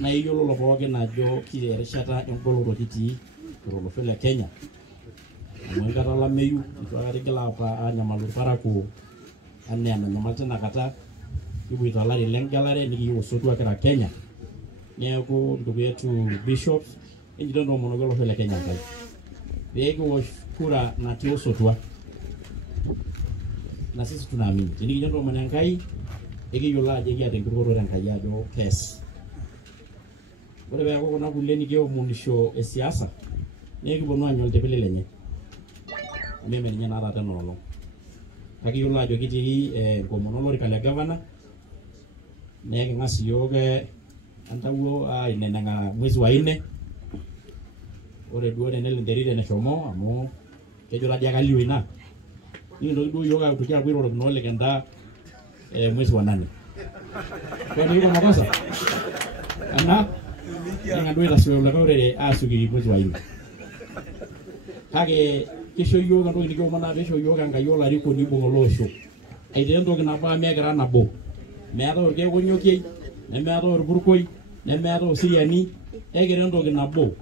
na iyiololo pookin ajo erishata engoloto kitii tolosho le Kenya. Amu enkata olameyu itu aikata igila apa anyamalu irparakuo anaa enanyamal tinakata kipuoito olari lengelare nikiyieu osotua kira Kenya. Neeku ndugu yetu bishops enjito ntomonoki olosho le Kenya Enkai pee kiwosh kura natii osotua, na sisi tunaamini tenikijo ntomoni Enkai ekiyiolo ajo kiata enkiroroto Enkai ajo kees. Ore peeku kuna kulie nikiomonisho esiasa nekiponu anya oltepele lenye meme ninye naata tena olong. Kake yiolo ajo kitii enkomono olorika le gavana neking'as iyiok entawuo aineneng'a mwezi wa 4. Ore duo tenelo enterit eneshomo amu kejo tadia kalio ina nikintoki duo yiok aitoki apuo airorokino olekenda mwezi wa 8. Kwa hiyo makosa ana ning'aduo itasiwe uleka orere aasuki mwezi wa 4. Kake kisho yiok entoki nikiomon peisho yiok Enkai olarikoni oibung' olosho aitaa entoki nabo amu ekira nabo, meetai orkeekonyokiei nemeetai orpurkoi nemeetai osiriani, ekira entoki nabo.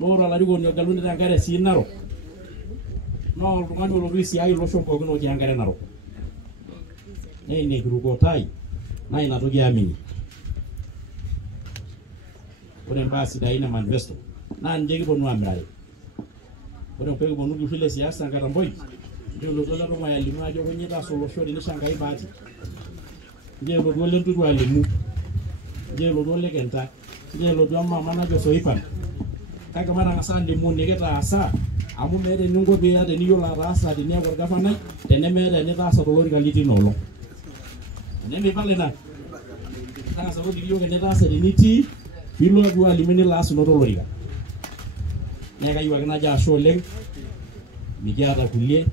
Ore olarikoni ogeluni tenkare sii Narok naa oltung'ani olotu aisiai iloshon pookin otii enkare Narok. Naa ina kirukoto ai naa ina toki aamini. Ore mbaa sidain e manifesto naa ninche kiponu aamirare. Ore pee kiponu olturrur le siasa nkatamboi nchelotu ele tung'ani alimu ajo kanyioo itaas olosho tenisho Enkai bahati. Nchelotu ole Ntutu alimu, nchelotu ole Kenta, nchelotu emama najo Soipan. Kake matang'asa alimu nikitaasa amu meeta eninko pee teniyiolo ataasa teniaku orgavanai tenemeeta enitaasa tolorika litii ina olong'. Nemipal ina tang'asa toliki yiok enitaasa tenitii piilo duo alimu enilo aas ino tolorika. Neeku kayieu ake najo ashe oleng, mikiata kulie